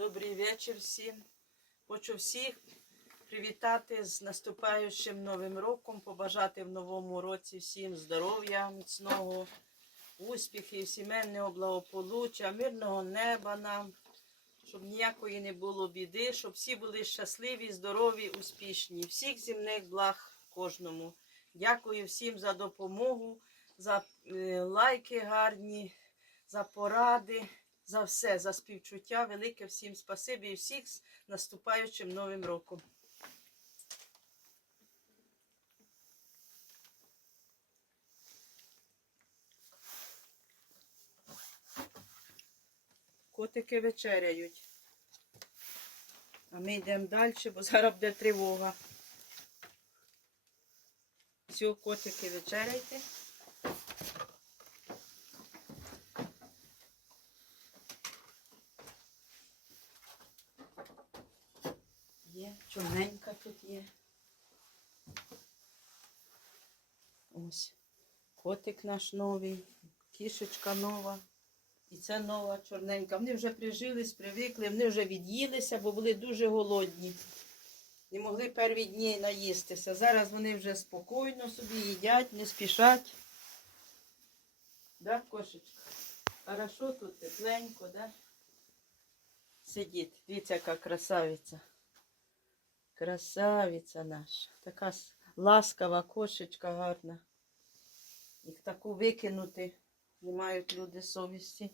Добрий вечір всім. Хочу всіх привітати з наступаючим новим роком, побажати в новому році всім здоров'я, міцного, успіхів, сімейного благополуччя, мирного неба нам, щоб ніякої не було біди, щоб всі були щасливі, здорові, успішні. Всіх земних благ кожному. Дякую всім за допомогу, за е, лайки гарні, за поради, за все, за співчуття. Велике всім спасибі і всіх з наступаючим новим роком. Котики вечеряють. А ми йдемо далі, бо зараз буде тривога. Все, котики вечеряйте. Є, чорненька тут є. Ось. Котик наш новий, кішечка нова. І це нова чорненька. Вони вже прижились, привикли, вони вже від'їлися, бо були дуже голодні. Не могли перві дні наїстися. Зараз вони вже спокійно собі їдять, не спішать. Да, кошечка? Хорошо тут тепленько, да? Сидіть. Дивіться, яка красавиця. Красавиця наша. Така ласкава кошечка гарна. Їх таку викинути не мають люди совісті.